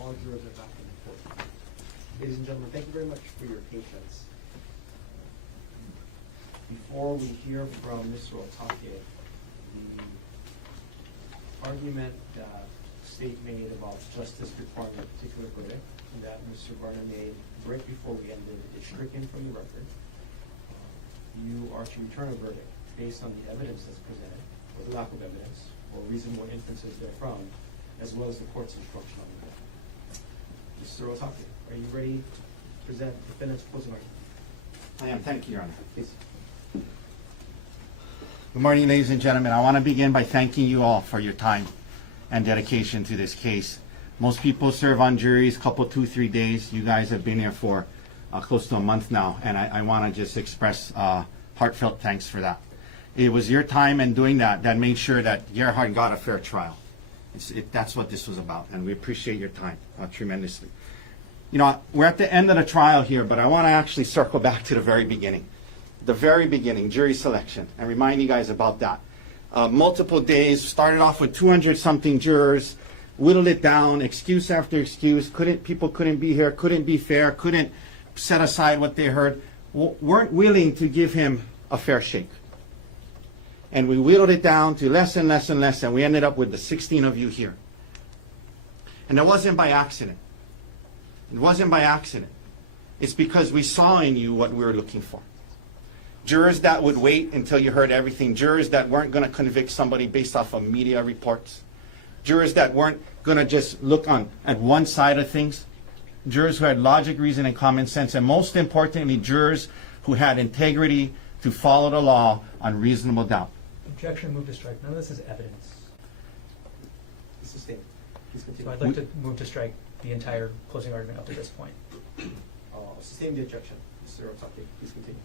all jurors are back in the court. Ladies and gentlemen, thank you very much for your patience. Before we hear from Mr. Otake, the argument that State made about justice requiring a particular verdict that Mr. Varner made right before we ended is stricken from the record. You are to return a verdict based on the evidence that's presented, or the lack of evidence, or reasonable inferences therefrom, as well as the court's instruction on the matter. Mr. Otake, are you ready to present the defendant's closing argument? I am. Thank you, Your Honor. Please. Good morning, ladies and gentlemen. I want to begin by thanking you all for your time and dedication to this case. Most people serve on juries a couple, 2-3 days. You guys have been here for close to a month now, and I want to just express heartfelt thanks for that. It was your time and doing that that made sure that Gerhardt got a fair trial. That's what this was about, and we appreciate your time tremendously. You know, we're at the end of the trial here, but I want to actually circle back to the very beginning. The very beginning, jury selection, and remind you guys about that. Multiple days, started off with 200-something jurors, whittled it down, excuse after excuse, people couldn't be here, couldn't be fair, couldn't set aside what they heard, weren't willing to give him a fair shake. And we whittled it down to less and less and less, and we ended up with the 16 of you here. And it wasn't by accident. It wasn't by accident. It's because we saw in you what we were looking for. Jurors that would wait until you heard everything. Jurors that weren't going to convict somebody based off of media reports. Jurors that weren't going to just look at one side of things. Jurors who had logic, reason, and common sense. And most importantly, jurors who had integrity to follow the law on reasonable doubt. Objection, move to strike. None of this is evidence. This is statement. Please continue. So I'd like to move to strike the entire closing argument up to this point. Sustain the objection. Mr. Otake, please continue.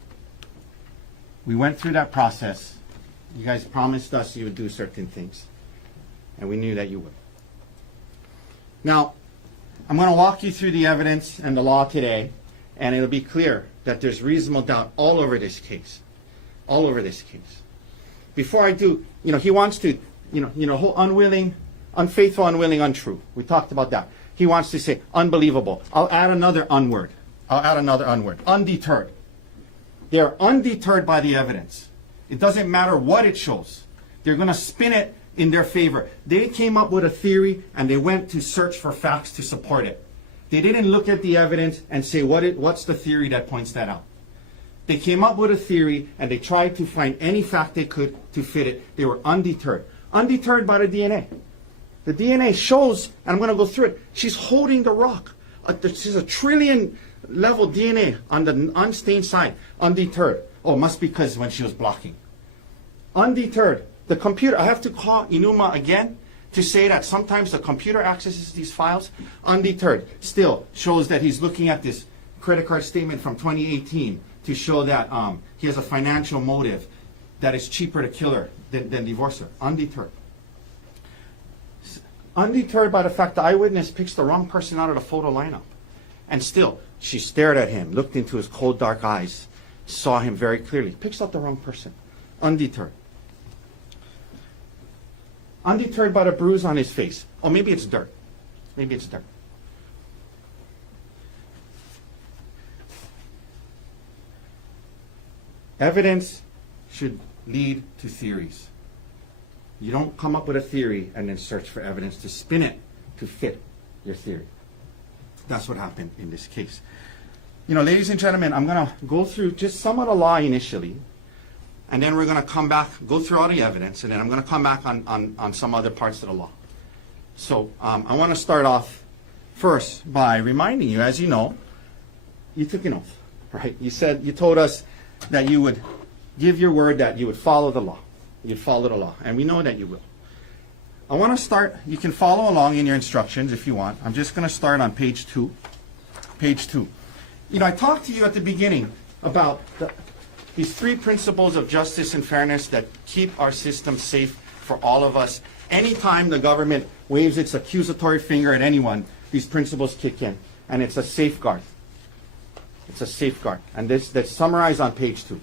We went through that process. You guys promised us you would do certain things, and we knew that you would. Now, I'm going to walk you through the evidence and the law today, and it'll be clear that there's reasonable doubt all over this case. All over this case. Before I do, he wants to, whole unwilling, unfaithful, unwilling, untrue. We talked about that. He wants to say unbelievable. I'll add another unword. Undeterred. They're undeterred by the evidence. It doesn't matter what it shows. They're going to spin it in their favor. They came up with a theory and they went to search for facts to support it. They didn't look at the evidence and say, what's the theory that points that out? They came up with a theory and they tried to find any fact they could to fit it. They were undeterred. Undeterred by the DNA. The DNA shows, and I'm going to go through it, she's holding the rock. There's a trillion level DNA on the unstained side. Undeterred. Oh, must be because when she was blocking. Undeterred. The computer, I have to call Inuma again to say that sometimes the computer accesses these files. Undeterred. Still shows that he's looking at this credit card statement from 2018 to show that he has a financial motive, that it's cheaper to kill her than divorce her. Undeterred. Undeterred by the fact the eyewitness picks the wrong person out of the photo lineup. And still, she stared at him, looked into his cold, dark eyes, saw him very clearly. Picks out the wrong person. Undeterred. Undeterred by the bruise on his face. Oh, maybe it's dirt. Maybe it's dirt. Evidence should lead to theories. You don't come up with a theory and then search for evidence to spin it to fit your theory. That's what happened in this case. Ladies and gentlemen, I'm going to go through just some of the law initially, and then we're going to come back, go through all the evidence, and then I'm going to come back on some other parts of the law. So I want to start off first by reminding you, as you know, you took an oath, right? You told us that you would give your word that you would follow the law. You'd follow the law, and we know that you will. I want to start, you can follow along in your instructions if you want. I'm just going to start on page 2. Page 2. I talked to you at the beginning about these 3 principles of justice and fairness that keep our system safe for all of us. Anytime the government waves its accusatory finger at anyone, these principles kick in, and it's a safeguard. It's a safeguard, and that's summarized on page 2.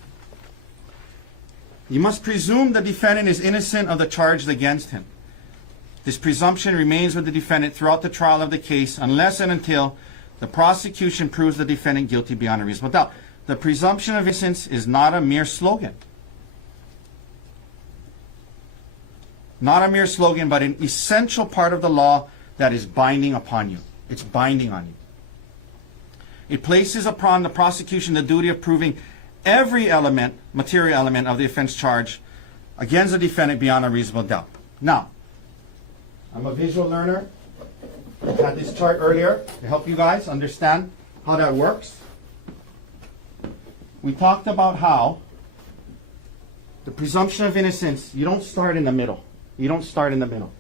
You must presume the defendant is innocent of the charge against him. This presumption remains with the defendant throughout the trial of the case unless and until the prosecution proves the defendant guilty beyond a reasonable doubt. The presumption of innocence is not a mere slogan. Not a mere slogan, but an essential part of the law that is binding upon you. It's binding on you. It places upon the prosecution the duty of proving every element, material element of the offense charge against the defendant beyond a reasonable doubt. Now, I'm a visual learner. I had this chart earlier to help you guys understand how that works. We talked about how the presumption of innocence, you don't start in the middle. You don't start in the middle.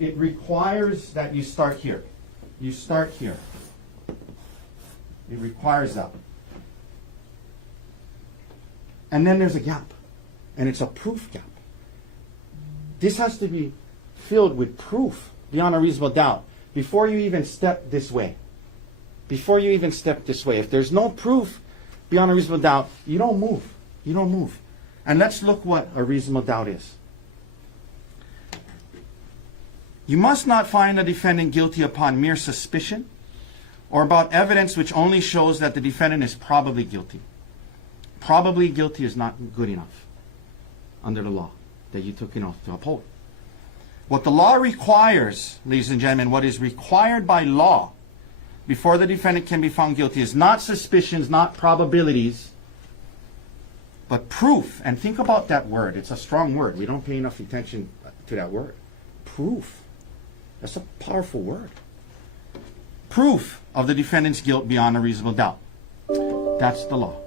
It requires that you start here. You start here. It requires that. And then there's a gap. And it's a proof gap. This has to be filled with proof beyond a reasonable doubt before you even step this way. Before you even step this way. If there's no proof beyond a reasonable doubt, you don't move. You don't move. And let's look what a reasonable doubt is. You must not find a defendant guilty upon mere suspicion or about evidence which only shows that the defendant is probably guilty. Probably guilty is not good enough under the law that you took an oath to uphold. What the law requires, ladies and gentlemen, what is required by law before the defendant can be found guilty is not suspicions, not probabilities, but proof. And think about that word. It's a strong word. We don't pay enough attention to that word. Proof. That's a powerful word. Proof of the defendant's guilt beyond a reasonable doubt. That's the law.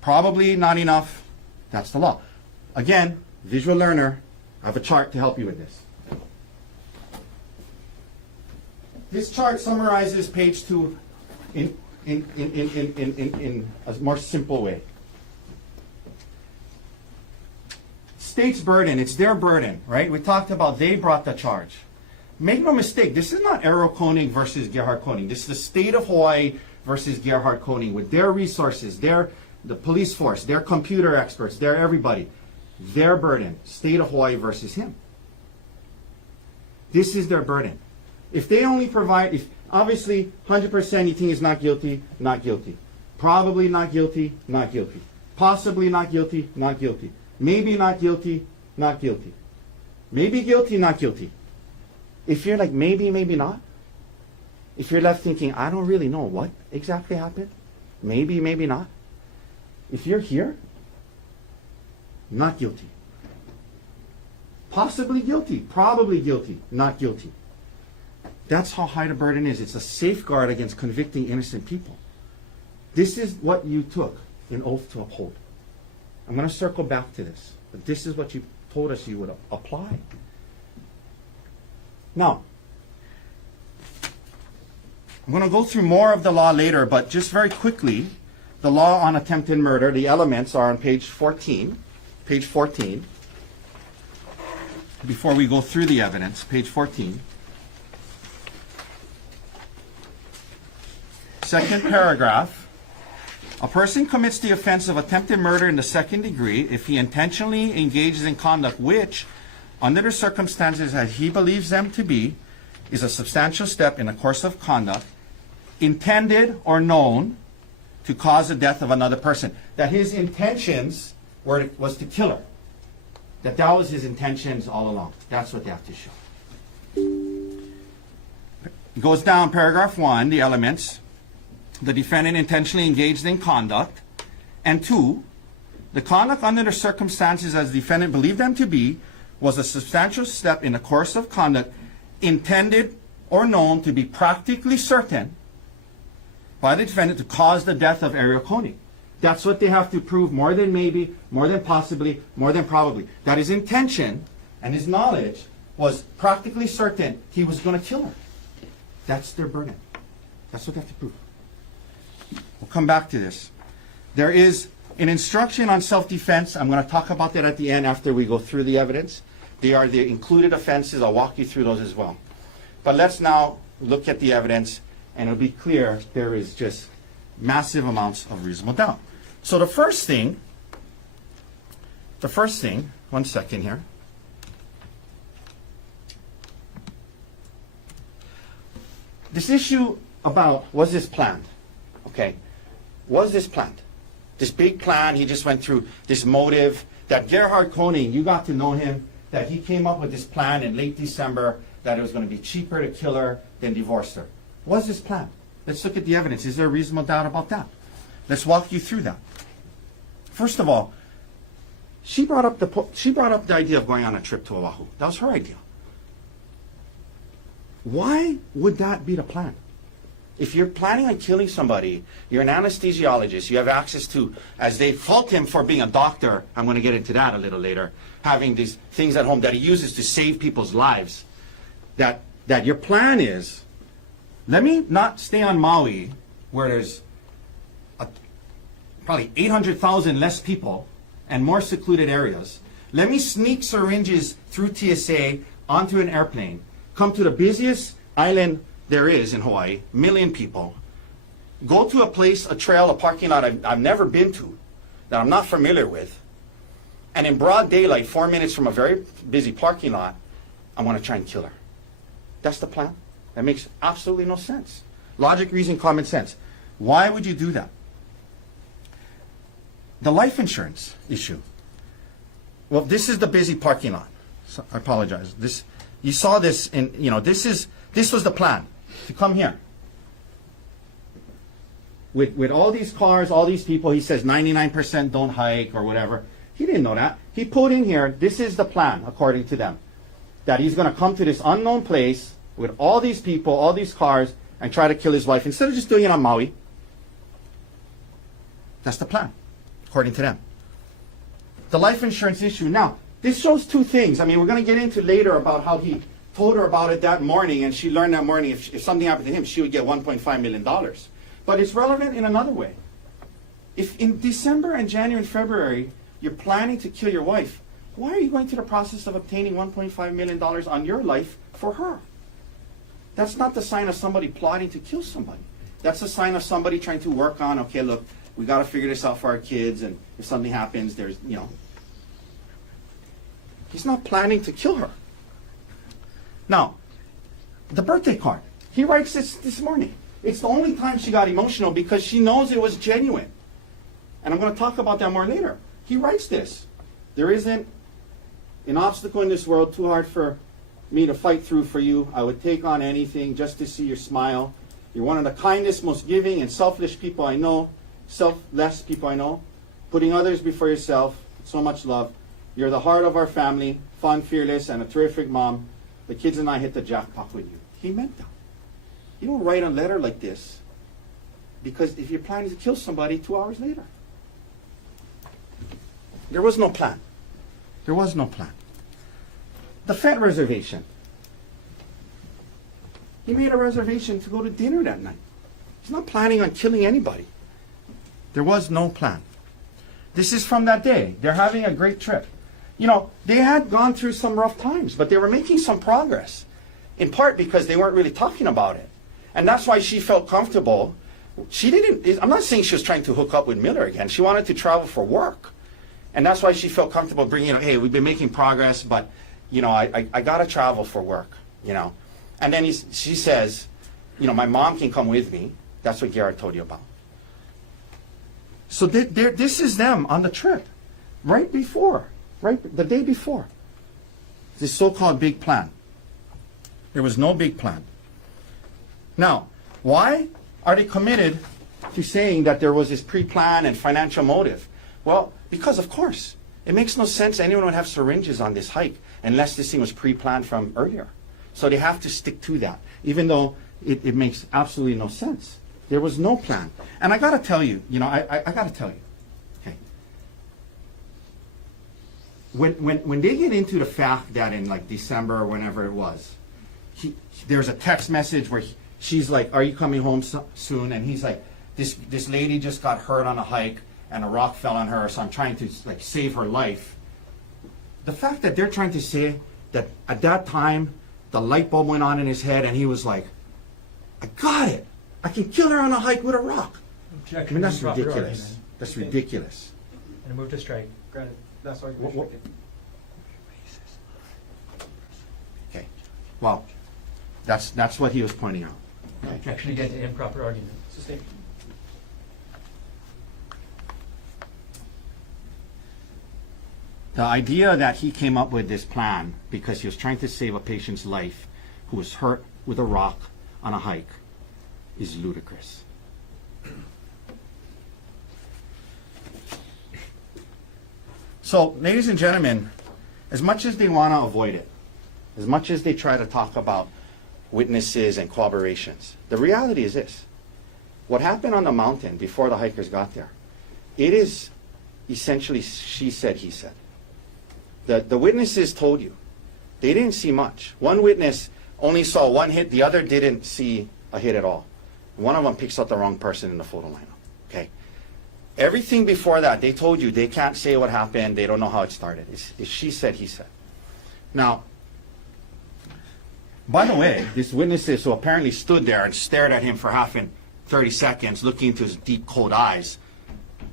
Probably not enough. That's the law. Again, visual learner, I have a chart to help you with this. This chart summarizes page 2 in a more simple way. State's burden, it's their burden, right? We talked about they brought the charge. Make no mistake, this is not Arielle Konig versus Gerhardt Konig. This is the state of Hawaii versus Gerhardt Konig with their resources, the police force, their computer experts, their everybody. Their burden, state of Hawaii versus him. This is their burden. If they only provide, if obviously 100% you think he's not guilty, not guilty. Probably not guilty, not guilty. Possibly not guilty, not guilty. Maybe not guilty, not guilty. Maybe guilty, not guilty. If you're like maybe, maybe not, if you're left thinking, I don't really know what exactly happened, maybe, maybe not. If you're here, not guilty. Possibly guilty, probably guilty, not guilty. That's how high the burden is. It's a safeguard against convicting innocent people. This is what you took an oath to uphold. I'm going to circle back to this, but this is what you told us you would apply. Now, I'm going to go through more of the law later, but just very quickly, the law on attempted murder, the elements are on page 14. Page 14. Before we go through the evidence, page 14. Second paragraph. A person commits the offense of attempted murder in the second degree if he intentionally engages in conduct which, under the circumstances as he believes them to be, is a substantial step in a course of conduct intended or known to cause the death of another person. That his intentions was to kill her. That was his intentions all along. That's what they have to show. It goes down, paragraph 1, the elements. The defendant intentionally engaged in conduct. And 2, the conduct under the circumstances as the defendant believed them to be was a substantial step in a course of conduct intended or known to be practically certain by the defendant to cause the death of Arielle Konig. That's what they have to prove, more than maybe, more than possibly, more than probably. That his intention and his knowledge was practically certain he was going to kill her. That's their burden. That's what they have to prove. We'll come back to this. There is an instruction on self-defense. I'm going to talk about that at the end after we go through the evidence. They are the included offenses. I'll walk you through those as well. But let's now look at the evidence, and it'll be clear there is just massive amounts of reasonable doubt. So the first thing, one second here. This issue about, was this planned? Okay. Was this planned? This big plan, he just went through this motive that Gerhardt Konig, you got to know him, that he came up with this plan in late December that it was going to be cheaper to kill her than divorce her. Was this planned? Let's look at the evidence. Is there a reasonable doubt about that? Let's walk you through that. First of all, she brought up the idea of going on a trip to Oahu. That was her idea. Why would that be the plan? If you're planning on killing somebody, you're an anesthesiologist, you have access to, as they fault him for being a doctor, I'm going to get into that a little later, having these things at home that he uses to save people's lives, that your plan is, let me not stay on Maui, where there's probably 800,000 less people and more secluded areas. Let me sneak syringes through TSA onto an airplane, come to the busiest island there is in Hawaii, 1 million people, go to a place, a trail, a parking lot I've never been to, that I'm not familiar with, and in broad daylight, 4 minutes from a very busy parking lot, I want to try and kill her. That's the plan? That makes absolutely no sense. Logic, reason, common sense. Why would you do that? The life insurance issue. Well, this is the busy parking lot. So, I apologize. You saw this in, this was the plan. To come here. With all these cars, all these people, he says 99% don't hike or whatever. He didn't know that. He put in here, this is the plan, according to them. That he's going to come to this unknown place with all these people, all these cars, and try to kill his wife, instead of just doing it on Maui. That's the plan, according to them. The life insurance issue. Now, this shows two things. I mean, we're going to get into later about how he told her about it that morning, and she learned that morning if something happened to him, she would get $1.5 million. But it's relevant in another way. If in December and January and February you're planning to kill your wife, why are you going through the process of obtaining $1.5 million on your life for her? That's not the sign of somebody plotting to kill somebody. That's a sign of somebody trying to work on, okay, look, we got to figure this out for our kids, and if something happens, there's, He's not planning to kill her. Now, the birthday card. He writes this morning. It's the only time she got emotional because she knows it was genuine. And I'm going to talk about that more later. He writes this. There isn't an obstacle in this world too hard for me to fight through for you. I would take on anything just to see your smile. You're one of the kindest, most giving, and selfless people I know. Selfless people I know. Putting others before yourself. So much love. You're the heart of our family. Fun, fearless, and a terrific mom. The kids and I hit the jackpot with you. He meant that. You don't write a letter like this because if you're planning to kill somebody 2 hours later. There was no plan. There was no plan. The Fed reservation. He made a reservation to go to dinner that night. He's not planning on killing anybody. There was no plan. This is from that day. They're having a great trip. They had gone through some rough times, but they were making some progress, in part because they weren't really talking about it. And that's why she felt comfortable. I'm not saying she was trying to hook up with Miller again. She wanted to travel for work. And that's why she felt comfortable bringing, hey, we've been making progress, but, I got to travel for work, And then she says, my mom can come with me. That's what Gerhardt told you about. So this is them on the trip, the day before. This so-called big plan. There was no big plan. Now, why are they committed to saying that there was this pre-plan and financial motive? Well, because of course. It makes no sense anyone would have syringes on this hike unless this thing was pre-planned from earlier. So they have to stick to that, even though it makes absolutely no sense. There was no plan. And I got to tell you, I got to tell you, okay. When they get into the fact that in like December or whenever it was, there's a text message where she's like, are you coming home soon? And he's like, this lady just got hurt on a hike and a rock fell on her, so I'm trying to save her life. The fact that they're trying to say that at that time, the light bulb went on in his head and he was like, I got it. I can kill her on a hike with a rock. Objection. I mean, that's Drop your ridiculous. argument. That's ridiculous. And a move to strike. Granted, that's why Okay. Well, that's what he was pointing out. Objection again to improper argument. Sustained. The idea that he came up with this plan because he was trying to save a patient's life who was hurt with a rock on a hike is ludicrous. So, ladies and gentlemen, as much as they want to avoid it, as much as they try to talk about witnesses and corroborations, the reality is this. What happened on the mountain before the hikers got there, it is essentially she said, he said. The witnesses told you. They didn't see much. One witness only saw one hit, the other didn't see a hit at all. One of them picks out the wrong person in the photo lineup. Okay? Everything before that, they told you they can't say what happened, they don't know how it started. It's she said, he said. Now, by the way, these witnesses who apparently stood there and stared at him for 30 seconds, looking into his deep, cold eyes,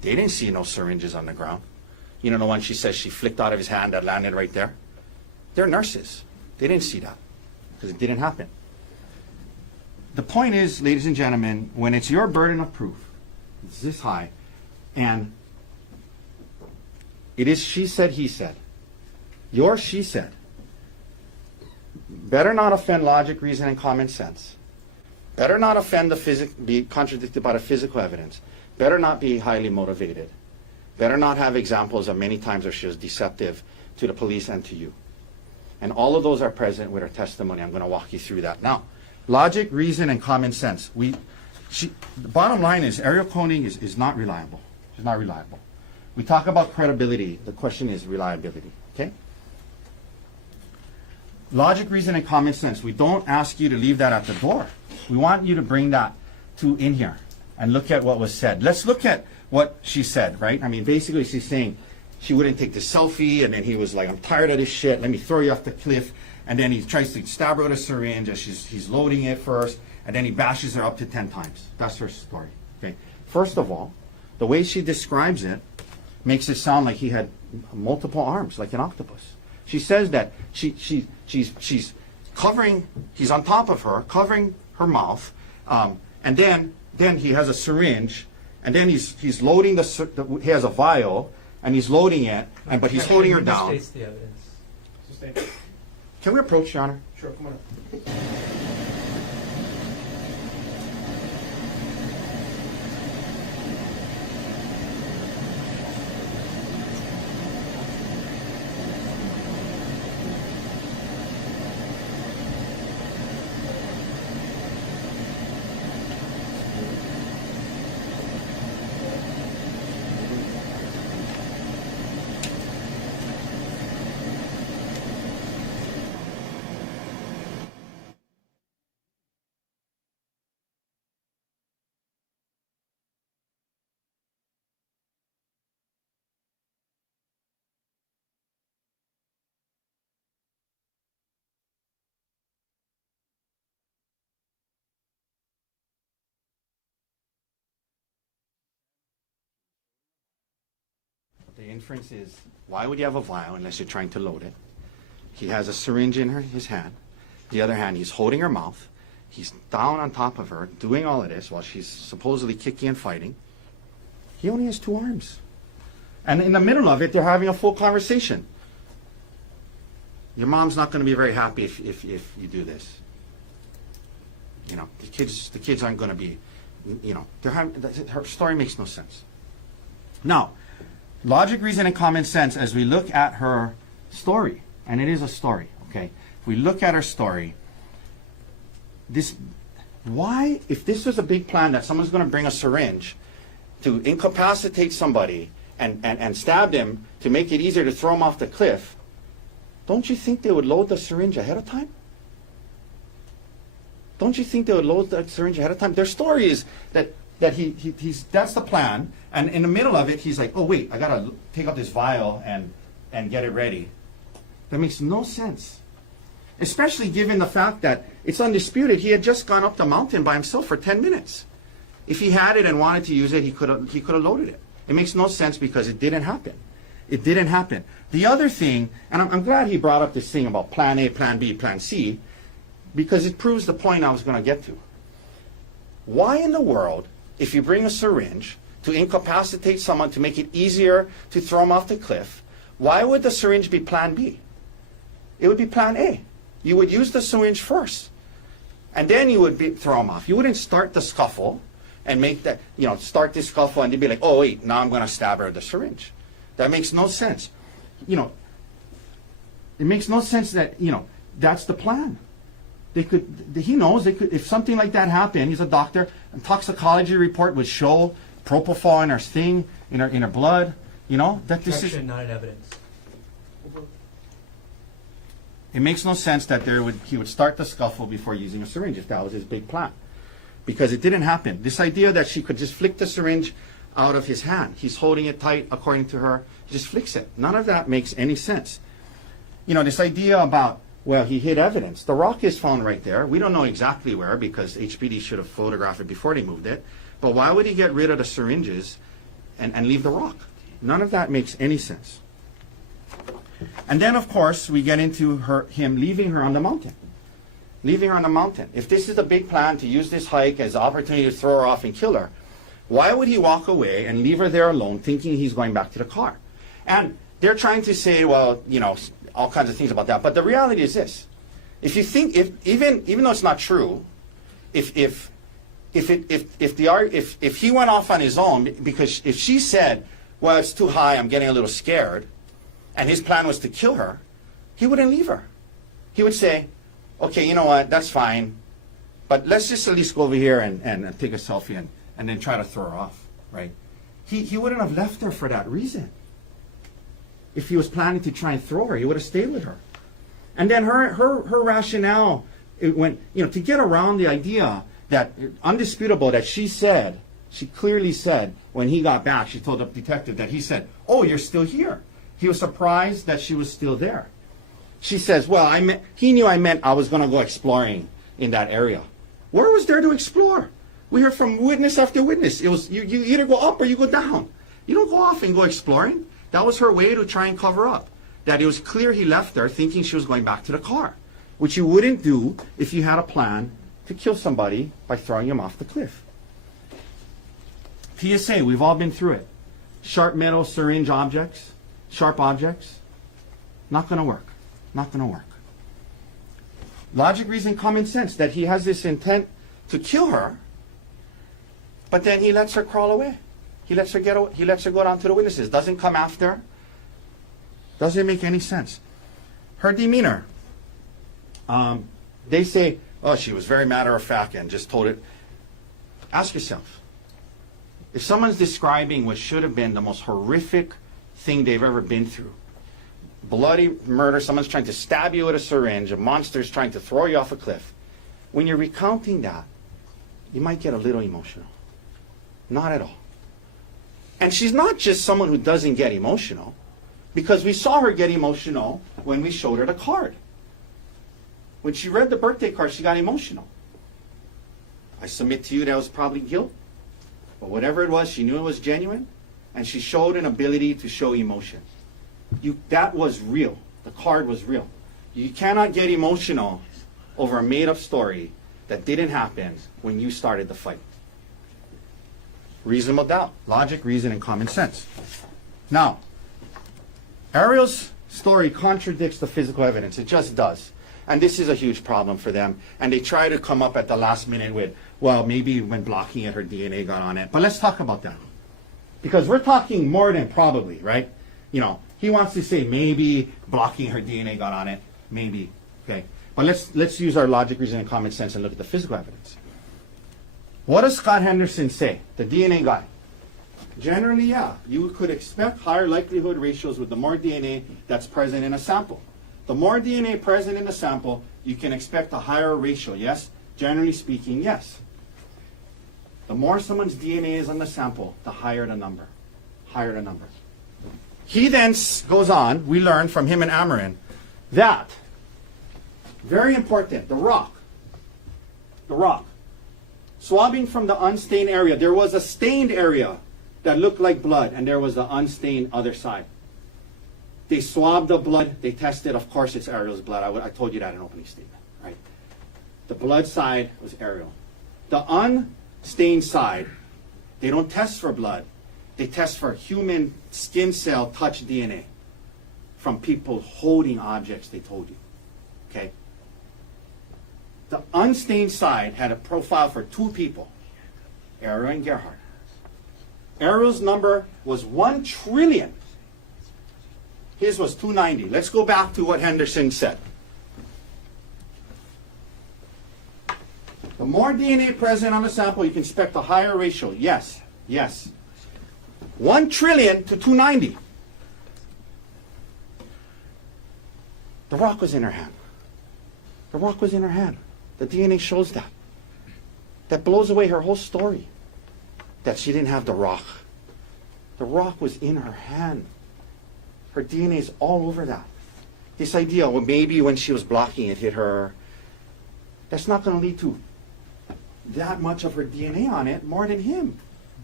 they didn't see no syringes on the ground. You know the one she says she flicked out of his hand that landed right there? They're nurses. They didn't see that because it didn't happen. The point is, ladies and gentlemen, when it's your burden of proof, it's this high, and it is she said, he said. Your she said. Better not offend logic, reason, and common sense. Better not offend be contradicted by the physical evidence. Better not be highly motivated. Better not have examples of many times where she was deceptive to the police and to you. And all of those are present with her testimony. I'm going to walk you through that. Now, logic, reason, and common sense. The bottom line is Arielle Konig is not reliable. She's not reliable. We talk about credibility. The question is reliability. Okay? Logic, reason, and common sense. We don't ask you to leave that at the door. We want you to bring that in here and look at what was said. Let's look at what she said, right? I mean, basically she's saying she wouldn't take the selfie, and then he was like, I'm tired of this shit, let me throw you off the cliff. And then he tries to stab her with a syringe as he's loading it first, and then he bashes her up to 10 times. That's her story. Okay. First of all, the way she describes it makes it sound like he had multiple arms, like an octopus. She says that she's covering, he's on top of her, covering her mouth, and then he has a syringe, and then he's loading he has a vial, and he's loading it, but he's holding her down. Misstates the evidence. Sustained. Can we approach, Your Honor? Sure, come on up. The inference is, why would you have a vial unless you're trying to load it? He has a syringe in his hand. The other hand, he's holding her mouth. He's down on top of her, doing all of this while she's supposedly kicking and fighting. He only has 2 arms. And in the middle of it, they're having a full conversation. Your mom's not going to be very happy if you do this. You know, the kids aren't going to be, you know, her story makes no sense. Now, logic, reason, and common sense as we look at her story, and it is a story, okay? If we look at her story, if this was a big plan that someone's going to bring a syringe to incapacitate somebody and stab them to make it easier to throw them off the cliff, don't you think they would load the syringe ahead of time? Don't you think they would load the syringe ahead of time? Their story is that that's the plan, and in the middle of it, he's like, oh wait, I gotta take out this vial and get it ready. That makes no sense. Especially given the fact that it's undisputed, he had just gone up the mountain by himself for 10 minutes. If he had it and wanted to use it, he could have loaded it. It makes no sense because it didn't happen. It didn't happen. The other thing, and I'm glad he brought up this thing about plan A, plan B, plan C, because it proves the point I was going to get to. why in the world, if you bring a syringe to incapacitate someone to make it easier to throw them off the cliff, why would the syringe be plan B? It would be plan A. You would use the syringe first, and then you would throw them off. You wouldn't start the scuffle and make that, start this scuffle and then be like, oh wait, now I'm going to stab her with the syringe. That makes no sense. It makes no sense that, that's the plan. He knows if something like that happened, he's a doctor, and toxicology report would show propofol in her sting, in her blood, that this is... Objection, not in evidence. It makes no sense that he would start the scuffle before using a syringe if that was his big plan. Because it didn't happen. This idea that she could just flick the syringe out of his hand. He's holding it tight, according to her. He just flicks it. None of that makes any sense. This idea about, well, he hid evidence. The rock is found right there. We don't know exactly where because HPD should have photographed it before they moved it. But why would he get rid of the syringes and leave the rock? None of that makes any sense. And then, of course, we get into him leaving her on the mountain. Leaving her on the mountain. If this is a big plan to use this hike as an opportunity to throw her off and kill her, why would he walk away and leave her there alone thinking he's going back to the car? And they're trying to say, well, all kinds of things about that. But the reality is this. If you think, even though it's not true, if he went off on his own, because if she said, well, it's too high, I'm getting a little scared, and his plan was to kill her, he wouldn't leave her. He would say, okay, you know what, that's fine, but let's just at least go over here and take a selfie and then try to throw her off, right? He wouldn't have left her for that reason. If he was planning to try and throw her, he would have stayed with her. And then her rationale, to get around the idea that, undisputable, that she clearly said when he got back, she told the detective that he said, oh, you're still here. He was surprised that she was still there. She says, well, he knew I meant I was going to go exploring in that area. Where was there to explore? We heard from witness after witness. It was you either go up or you go down. You don't go off and go exploring. That was her way to try and cover up. That it was clear he left her thinking she was going back to the car, which you wouldn't do if you had a plan to kill somebody by throwing him off the cliff. PSA, we've all been through it. Sharp metal syringe objects, sharp objects, not going to work. Not going to work. Logic, reason, common sense, that he has this intent to kill her, but then he lets her crawl away. He lets her go down to the witnesses. Doesn't come after. Doesn't make any sense. Her demeanor. They say, oh, she was very matter of fact and just told it. Ask yourself, if someone's describing what should have been the most horrific thing they've ever been through, bloody murder, someone's trying to stab you with a syringe, a monster's trying to throw you off a cliff, when you're recounting that, you might get a little emotional. Not at all. And she's not just someone who doesn't get emotional, because we saw her get emotional when we showed her the card. When she read the birthday card, she got emotional. I submit to you that was probably guilt, but whatever it was, she knew it was genuine, and she showed an ability to show emotion. That was real. The card was real. You cannot get emotional over a made-up story that didn't happen when you started the fight. Reasonable doubt. Logic, reason, and common sense. Now, Arielle's story contradicts the physical evidence. It just does. And this is a huge problem for them. And they try to come up at the last minute with, well, maybe when blocking it, her DNA got on it. But let's talk about that. Because we're talking more than probably, right? He wants to say maybe blocking her DNA got on it. Maybe. Okay. But let's use our logic, reason, and common sense and look at the physical evidence. What does Scott Henderson say? The DNA guy. Generally, yeah, you could expect higher likelihood ratios with the more DNA that's present in a sample. The more DNA present in the sample, you can expect a higher ratio, yes? Generally speaking, yes. The more someone's DNA is on the sample, the higher the number. Higher the number. He then goes on, we learn from him and Amarin, that, very important, the rock. Swabbing from the unstained area. There was a stained area that looked like blood, and there was the unstained other side. They swabbed the blood. They tested. Of course, it's Arielle's blood. I told you that in opening statement, right? The blood side was Arielle. The unstained side, they don't test for blood. They test for human skin cell touch DNA from people holding objects, they told you. Okay? The unstained side had a profile for 2 people, Arielle and Gerhardt. Arielle's number was 1 trillion. His was 290. Let's go back to what Henderson said. The more DNA present on the sample, you can expect a higher ratio. Yes, yes. 1 trillion to 290. The rock was in her hand. The rock was in her hand. The DNA shows that. That blows away her whole story. That she didn't have the rock. The rock was in her hand. Her DNA is all over that. This idea, well, maybe when she was blocking it hit her, that's not going to lead to that much of her DNA on it, more than him.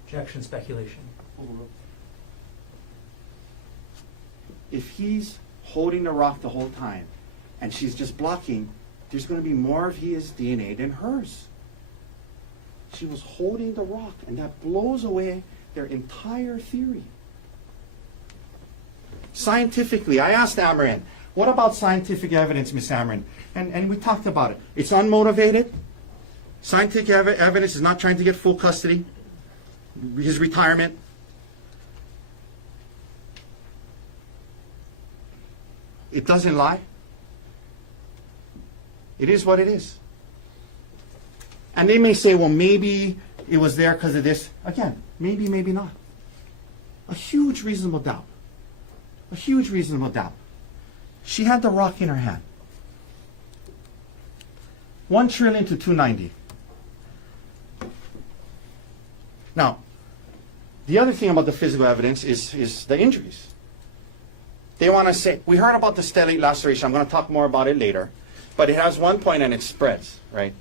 Objection, speculation. If he's holding the rock the whole time and she's just blocking, there's going to be more of his DNA than hers. She was holding the rock, and that blows away their entire theory. Scientifically, I asked Amarin, what about scientific evidence, Miss Amarin? And we talked about it. It's unmotivated. Scientific evidence is not trying to get full custody. His retirement. It doesn't lie. It is what it is. And they may say, well, maybe it was there because of this. Again, maybe, maybe not. A huge reasonable doubt. A huge reasonable doubt. She had the rock in her hand. 1 trillion to 290. Now, the other thing about the physical evidence is the injuries. They want to say, we heard about the stellate laceration. I'm going to talk more about it later. But it has 1 point and it spreads, right?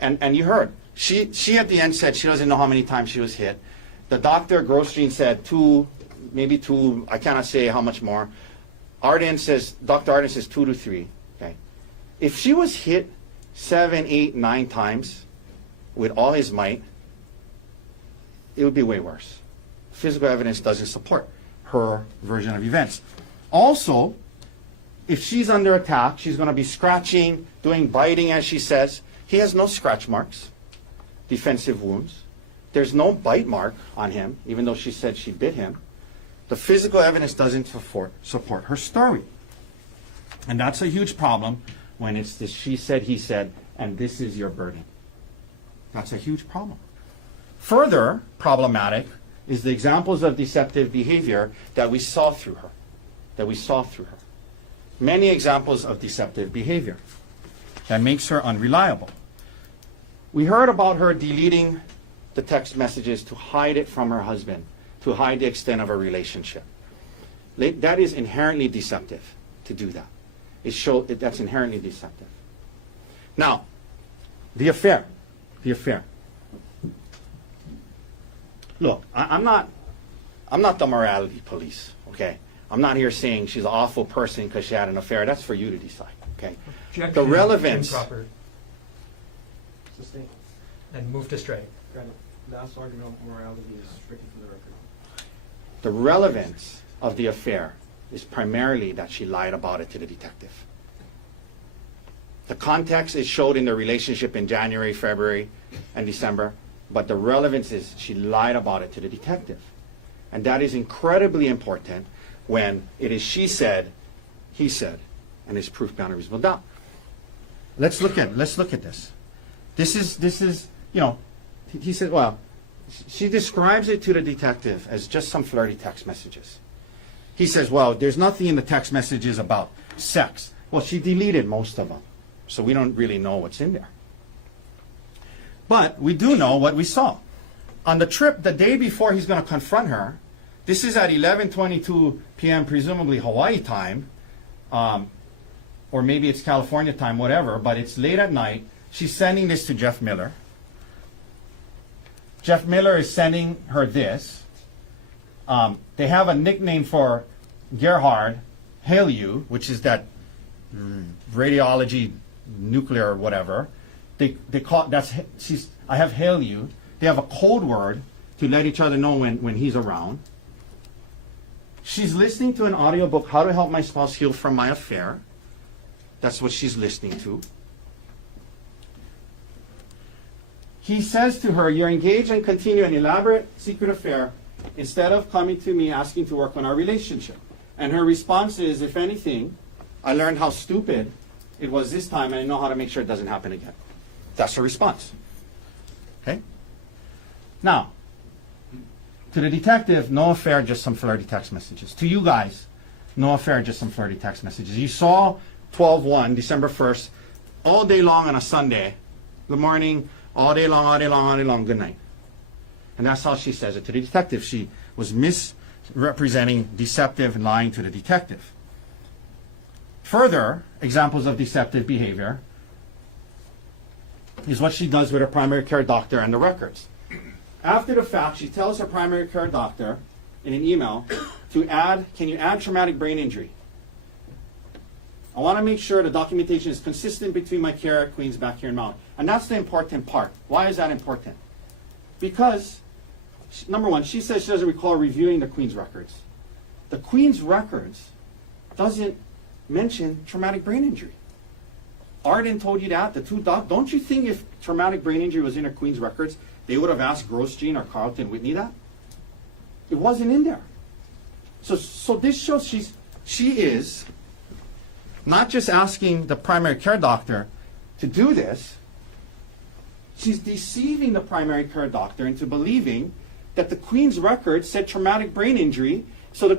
And you heard, she at the end said she doesn't know how many times she was hit. The doctor, Grosjean, said 2, maybe 2, I cannot say how much more. Dr. Arden says 2 to 3, okay? If she was hit 7, 8, 9 times with all his might, it would be way worse. Physical evidence doesn't support her version of events. Also, if she's under attack, she's going to be scratching, doing biting, as she says. He has no scratch marks, defensive wounds. There's no bite mark on him, even though she said she bit him. The physical evidence doesn't support her story. And that's a huge problem when it's this she said, he said, and this is your burden. That's a huge problem. Further problematic is the examples of deceptive behavior that we saw through her. Many examples of deceptive behavior that makes her unreliable. We heard about her deleting the text messages to hide it from her husband, to hide the extent of her relationship. That is inherently deceptive to do that. That's inherently deceptive. Now, the affair. Look, I'm not the morality police, okay? I'm not here saying she's an awful person because she had an affair. That's for you to decide, okay? Objection, The relevance. improper, Sustained. and move to strike. Granted. Last argument on morality is stricken from the record. The relevance of the affair is primarily that she lied about it to the detective. The context is showed in the relationship in January, February, and December, but the relevance is she lied about it to the detective. And that is incredibly important when it is she said, he said, and is proof beyond a reasonable doubt. Let's look at this. This is, he said, well, she describes it to the detective as just some flirty text messages. He says, well, there's nothing in the text messages about sex. Well, she deleted most of them, so we don't really know what's in there. But we do know what we saw. On the trip, the day before he's going to confront her, this is at 11:22 p.m., presumably Hawaii time, or maybe it's California time, whatever, but it's late at night. She's sending this to Jeff Miller. Jeff Miller is sending her this. They have a nickname for Gerhardt, HALEU, which is that radiology nuclear whatever. They call that's I have HALEU. They have a code word to let each other know when he's around. She's listening to an audiobook, How to Help My Spouse Heal from My Affair. That's what she's listening to. He says to her, you're engaged and continue an elaborate secret affair instead of coming to me asking to work on our relationship. And her response is, if anything, I learned how stupid it was this time and I know how to make sure it doesn't happen again. That's her response. Okay? Now, to the detective, no affair, just some flirty text messages. To you guys, no affair, just some flirty text messages. You saw 12/1, December 1st, all day long on a Sunday. Good morning, all day long, all day long, all day long, good night. And that's how she says it to the detective. She was misrepresenting, deceptive, and lying to the detective. Further examples of deceptive behavior is what she does with her primary care doctor and the records. After the fact, she tells her primary care doctor in an email to add, can you add traumatic brain injury? I want to make sure the documentation is consistent between my care at Queens back here in Mount. And that's the important part. Why is that important? Because, number one, she says she doesn't recall reviewing the Queens records. The Queens records doesn't mention traumatic brain injury. Arden told you that, the two don't you think if traumatic brain injury was in her Queens records, they would have asked Grosjean or Carlton Whitney that? It wasn't in there. So this shows she is not just asking the primary care doctor to do this, she's deceiving the primary care doctor into believing that the Queen's record said traumatic brain injury, so the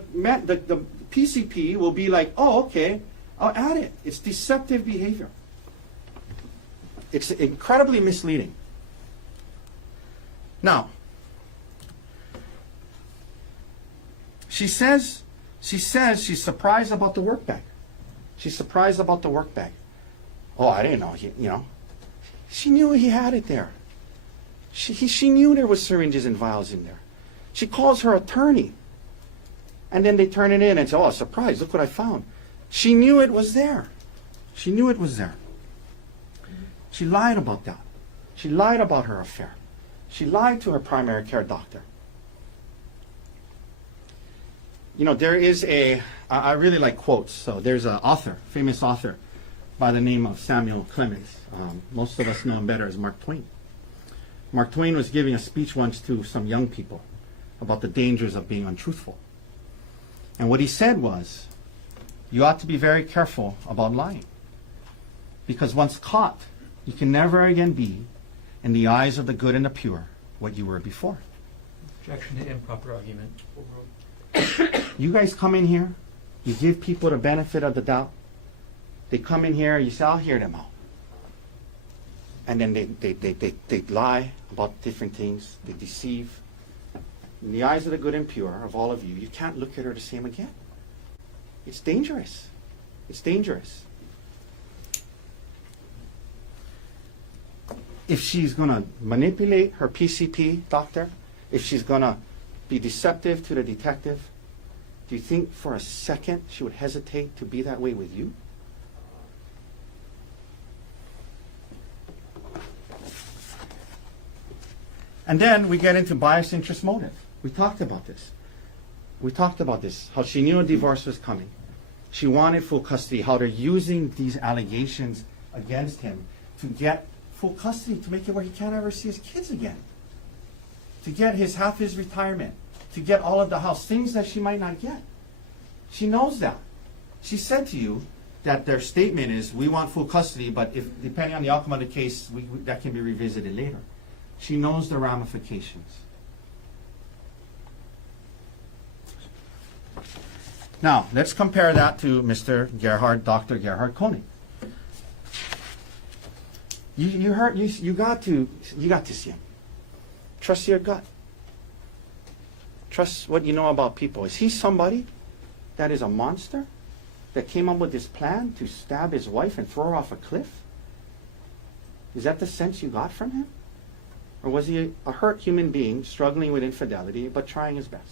PCP will be like, oh, okay, I'll add it. It's deceptive behavior. It's incredibly misleading. Now, she says she's surprised about the work bag. She's surprised about the work bag. Oh, I didn't know. She knew he had it there. She knew there was syringes and vials in there. She calls her attorney. And then they turn it in and say, oh, surprise, look what I found. She knew it was there. She knew it was there. She lied about that. She lied about her affair. She lied to her primary care doctor. There is I really like quotes. So there's an author, famous author, by the name of Samuel Clemens. Most of us know him better as Mark Twain. Mark Twain was giving a speech once to some young people about the dangers of being untruthful. And what he said was, you ought to be very careful about lying. Because once caught, you can never again be, in the eyes of the good and the pure, what you were before. Objection to improper argument. You guys come in here, you give people the benefit of the doubt. They come in here, you say, I'll hear them out. And then they lie about different things, they deceive. In the eyes of the good and pure of all of you, you can't look at her the same again. It's dangerous. It's dangerous. If she's going to manipulate her PCP doctor, if she's going to be deceptive to the detective, do you think for a second she would hesitate to be that way with you? And then we get into bias, interest, motive. We talked about this. How she knew a divorce was coming. She wanted full custody. How they're using these allegations against him to get full custody, to make it where he can't ever see his kids again. To get half his retirement. To get all of the house. Things that she might not get. She knows that. She said to you that their statement is, we want full custody, but if depending on the outcome of the case, that can be revisited later. She knows the ramifications. Now, let's compare that to Mr. Gerhardt, Dr. Gerhardt Konig. You got to see him. Trust your gut. Trust what you know about people. Is he somebody that is a monster that came up with this plan to stab his wife and throw her off a cliff? Is that the sense you got from him? Or was he a hurt human being struggling with infidelity but trying his best?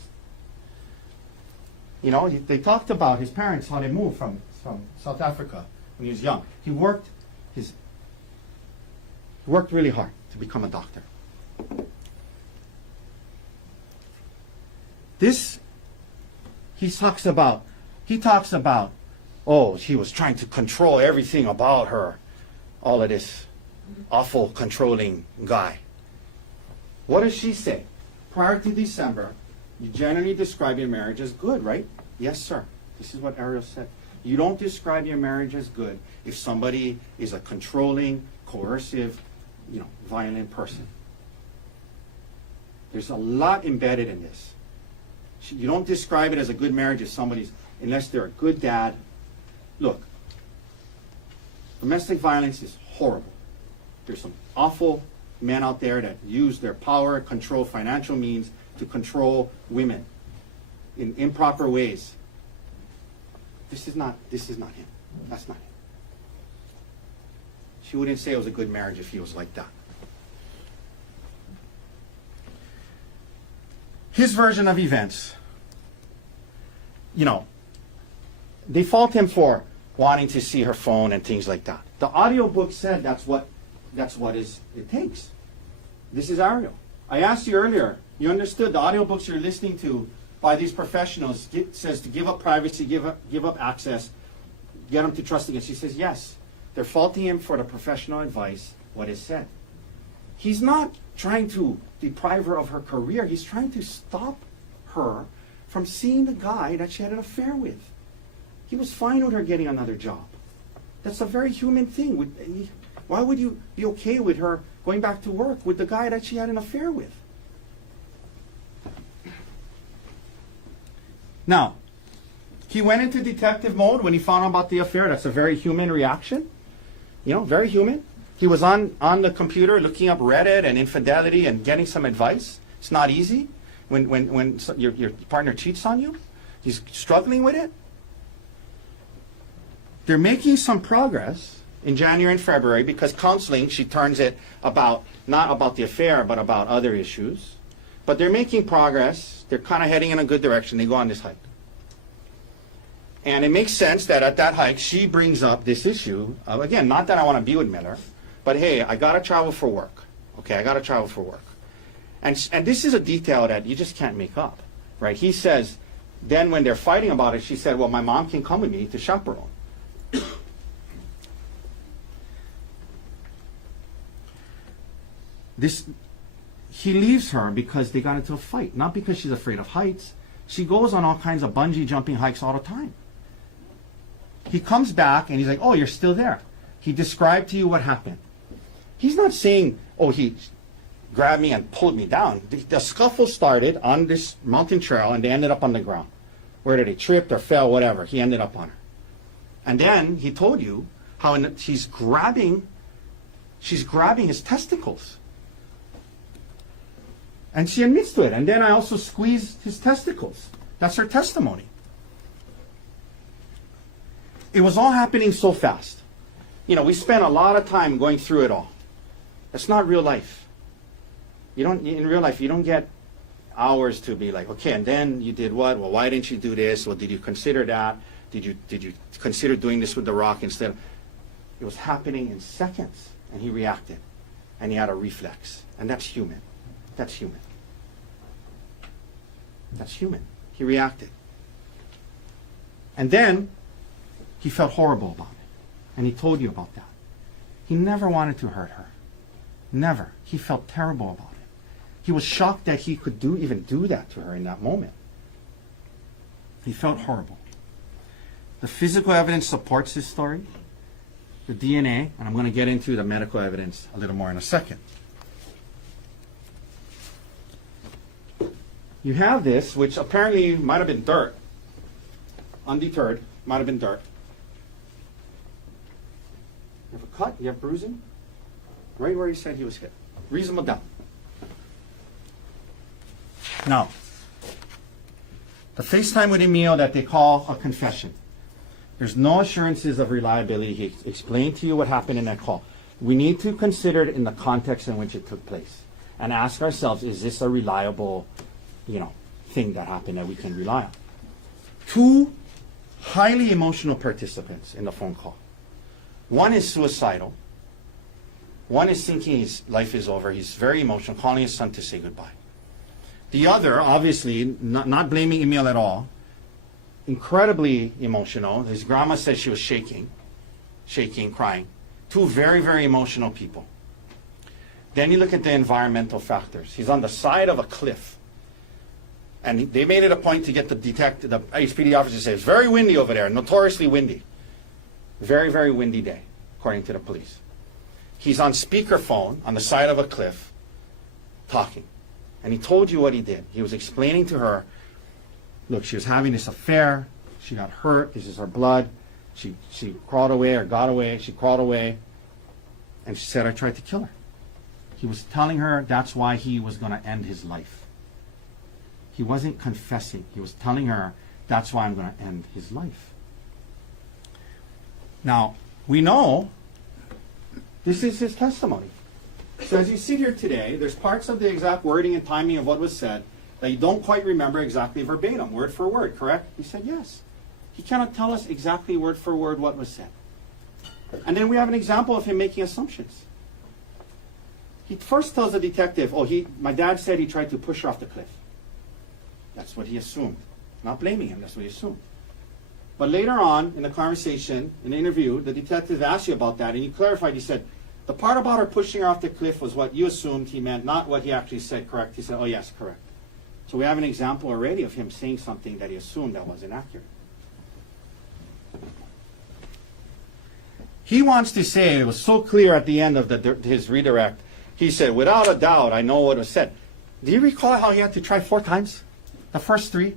They talked about his parents, how they moved from South Africa when he was young. He worked really hard to become a doctor. This, he talks about, oh, she was trying to control everything about her. All of this awful controlling guy. What does she say? Prior to December, you generally describe your marriage as good, right? Yes, sir. This is what Arielle said. You don't describe your marriage as good if somebody is a controlling, coercive, violent person. There's a lot embedded in this. You don't describe it as a good marriage if somebody's, unless they're a good dad. Look, domestic violence is horrible. There's some awful men out there that use their power, control, financial means to control women in improper ways. This is not him. That's not him. She wouldn't say it was a good marriage if he was like that. His version of events, they fault him for wanting to see her phone and things like that. The audiobook said that's what it takes. This is Arielle. I asked you earlier, you understood the audiobooks you're listening to by these professionals says to give up privacy, give up access, get them to trust again. She says yes. They're faulting him for the professional advice, what is said. He's not trying to deprive her of her career. He's trying to stop her from seeing the guy that she had an affair with. He was fine with her getting another job. That's a very human thing. Why would you be okay with her going back to work with the guy that she had an affair with? Now, he went into detective mode when he found out about the affair. That's a very human reaction. Very human. He was on the computer looking up Reddit and infidelity and getting some advice. It's not easy when your partner cheats on you. He's struggling with it. They're making some progress in January and February because counseling, she turns it about, not about the affair, but about other issues. But they're making progress. They're kind of heading in a good direction. They go on this hike. And it makes sense that at that hike, she brings up this issue of, again, not that I want to be with Miller, but hey, I got to travel for work. Okay, I got to travel for work. And this is a detail that you just can't make up, right? He says, then when they're fighting about it, she said, well, my mom can come with me to chaperone. He leaves her because they got into a fight, not because she's afraid of heights. She goes on all kinds of bungee jumping hikes all the time. He comes back and he's like, oh, you're still there. He described to you what happened. He's not saying, oh, he grabbed me and pulled me down. The scuffle started on this mountain trail and they ended up on the ground. Whether they tripped or fell, whatever, he ended up on her. And then he told you how she's grabbing his testicles. And she admits to it. And then I also squeezed his testicles. That's her testimony. It was all happening so fast. We spent a lot of time going through it all. That's not real life. In real life, you don't get hours to be like, okay, and then you did what? Well, why didn't you do this? Well, did you consider that? Did you consider doing this with the rock instead of... It was happening in seconds, and he reacted. And he had a reflex. And that's human. That's human. That's human. He reacted. And then he felt horrible about it. And he told you about that. He never wanted to hurt her. Never. He felt terrible about it. He was shocked that he could even do that to her in that moment. He felt horrible. The physical evidence supports his story. The DNA, and I'm going to get into the medical evidence a little more in a second. You have this, which apparently might have been dirt. Undeterred, might have been dirt. You have a cut, you have bruising. Right where he said he was hit. Reasonable doubt. Now, the FaceTime with Emile that they call a confession. There's no assurances of reliability. He explained to you what happened in that call. We need to consider it in the context in which it took place and ask ourselves, is this a reliable, thing that happened that we can rely on? Two highly emotional participants in the phone call. One is suicidal. One is thinking his life is over. He's very emotional, calling his son to say goodbye. The other, obviously, not blaming Emile at all, incredibly emotional. His grandma said she was shaking, crying. Two very, very emotional people. Then you look at the environmental factors. He's on the side of a cliff. And they made it a point to get the HPD officer to say, it's very windy over there, notoriously windy. Very, very windy day, according to the police. He's on speakerphone on the side of a cliff, talking. And he told you what he did. He was explaining to her, look, she was having this affair. She got hurt. This is her blood. She crawled away or got away. She crawled away. And she said, I tried to kill her. He was telling her that's why he was going to end his life. He wasn't confessing. He was telling her, that's why I'm going to end his life. Now, we know this is his testimony. So as you sit here today, there's parts of the exact wording and timing of what was said that you don't quite remember exactly verbatim, word for word, correct? He said yes. He cannot tell us exactly word for word what was said. And then we have an example of him making assumptions. He first tells the detective, my dad said he tried to push her off the cliff. That's what he assumed. Not blaming him, that's what he assumed. But later on in the conversation, in the interview, the detective asked you about that, and he clarified, he said, the part about her pushing her off the cliff was what you assumed he meant, not what he actually said, correct? He said, oh yes, correct. So we have an example already of him saying something that he assumed that wasn't accurate. He wants to say, it was so clear at the end of his redirect, he said, without a doubt, I know what was said. Do you recall how he had to try 4 times? The first 3?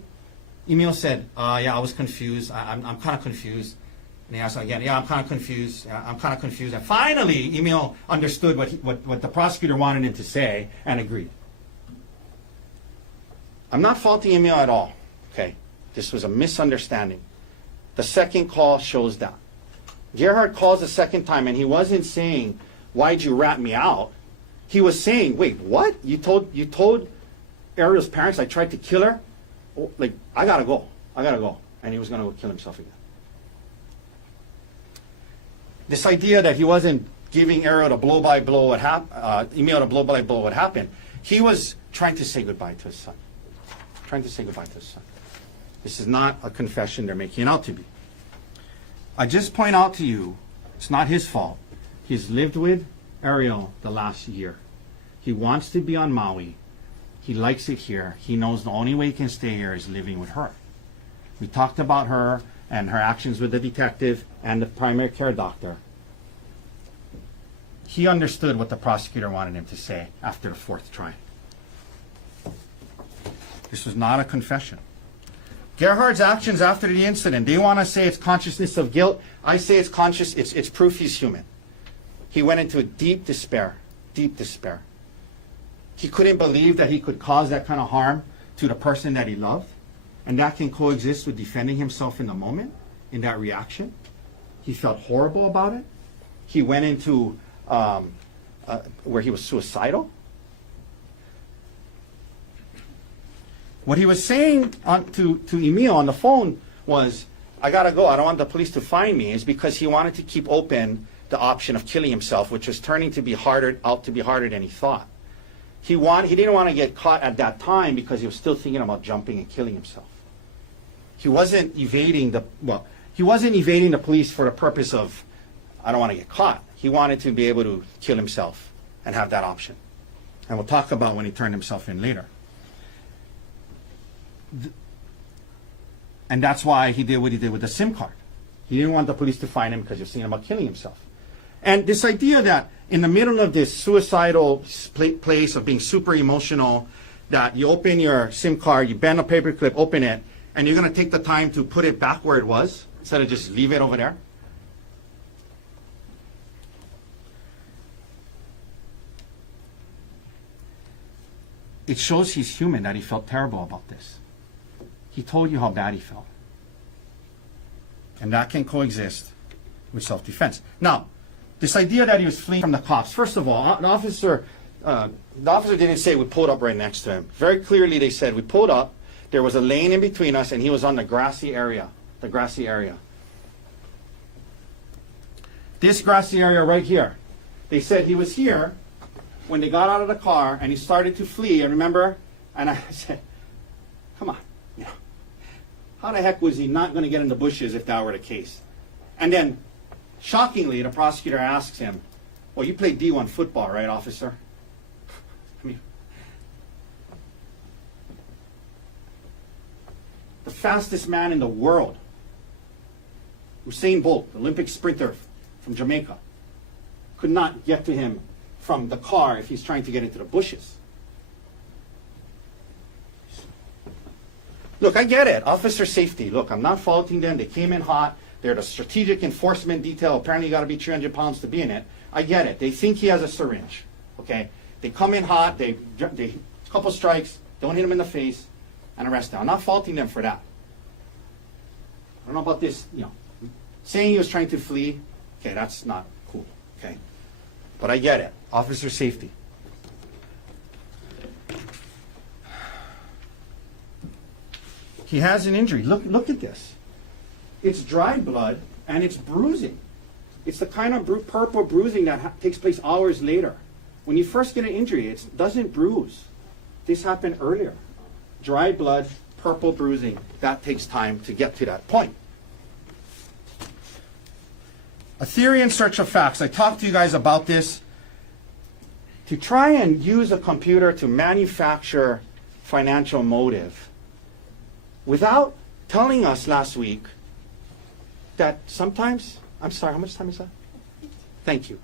Emile said, yeah, I was confused. I'm kind of confused. And he asked again, yeah, I'm kind of confused. I'm kind of confused. And finally, Emile understood what the prosecutor wanted him to say and agreed. I'm not faulting Emile at all. Okay, this was a misunderstanding. The second call shows that. Gerhardt calls the second time, and he wasn't saying, why'd you rat me out? He was saying, wait, what? You told Arielle's parents I tried to kill her? Oh, like, I gotta go. And he was gonna go kill himself again. This idea that he wasn't giving Arielle the blow-by-blow Emile the blow-by-blow what happened, he was trying to say goodbye to his son. This is not a confession they're making it out to be. I just point out to you, it's not his fault. He's lived with Arielle the last year. He wants to be on Maui. He likes it here. He knows the only way he can stay here is living with her. We talked about her and her actions with the detective and the primary care doctor. He understood what the prosecutor wanted him to say after the 4th try. This was not a confession. Gerhardt's actions after the incident, they want to say it's consciousness of guilt. I say it's it's proof he's human. He went into deep despair. He couldn't believe that he could cause that kind of harm to the person that he loved. And that can coexist with defending himself in the moment, in that reaction. He felt horrible about it. He went into where he was suicidal. What he was saying to Emile on the phone was, I gotta go, I don't want the police to find me, is because he wanted to keep open the option of killing himself, which was turning to be harder than he thought. He didn't want to get caught at that time because he was still thinking about jumping and killing himself. He wasn't evading the police for the purpose of, I don't want to get caught. He wanted to be able to kill himself and have that option. And we'll talk about when he turned himself in later. And that's why he did what he did with the SIM card. He didn't want the police to find him because he was thinking about killing himself. And this idea that in the middle of this suicidal place of being super emotional, that you open your SIM card, you bend a paper clip, open it, and you're going to take the time to put it back where it was instead of just leave it over there. It shows he's human, that he felt terrible about this. He told you how bad he felt. And that can coexist with self-defense. Now, this idea that he was fleeing from the cops, first of all, the officer didn't say we pulled up right next to him. Very clearly they said we pulled up, there was a lane in between us, and he was on the grassy area. This grassy area right here. They said he was here when they got out of the car and he started to flee. And remember, And I said, come on, you know, how the heck was he not going to get in the bushes if that were the case? And then, shockingly, the prosecutor asks him, well, you played D1 football, right, officer? I mean, the fastest man in the world, Usain Bolt, Olympic sprinter from Jamaica, could not get to him from the car if he's trying to get into the bushes. Look, I get it. Officer safety. Look, I'm not faulting them. They came in hot. They're the strategic enforcement detail. Apparently, you got to be 300 pounds to be in it. I get it. They think he has a syringe. Okay? They come in hot. They couple strikes. Don't hit him in the face, and arrest him. I'm not faulting them for that. I don't know about this. You know, saying he was trying to flee. Okay, that's not cool. Okay, but I get it. Officer safety. He has an injury. Look at this. It's dry blood and it's bruising. It's the kind of purple bruising that takes place hours later. When you first get an injury, it doesn't bruise. This happened earlier. Dry blood, purple bruising. That takes time to get to that point. A theory in search of facts. I talked to you guys about this. To try and use a computer to manufacture financial motive without telling us last week that sometimes, I'm sorry, how much time is that? Thank you.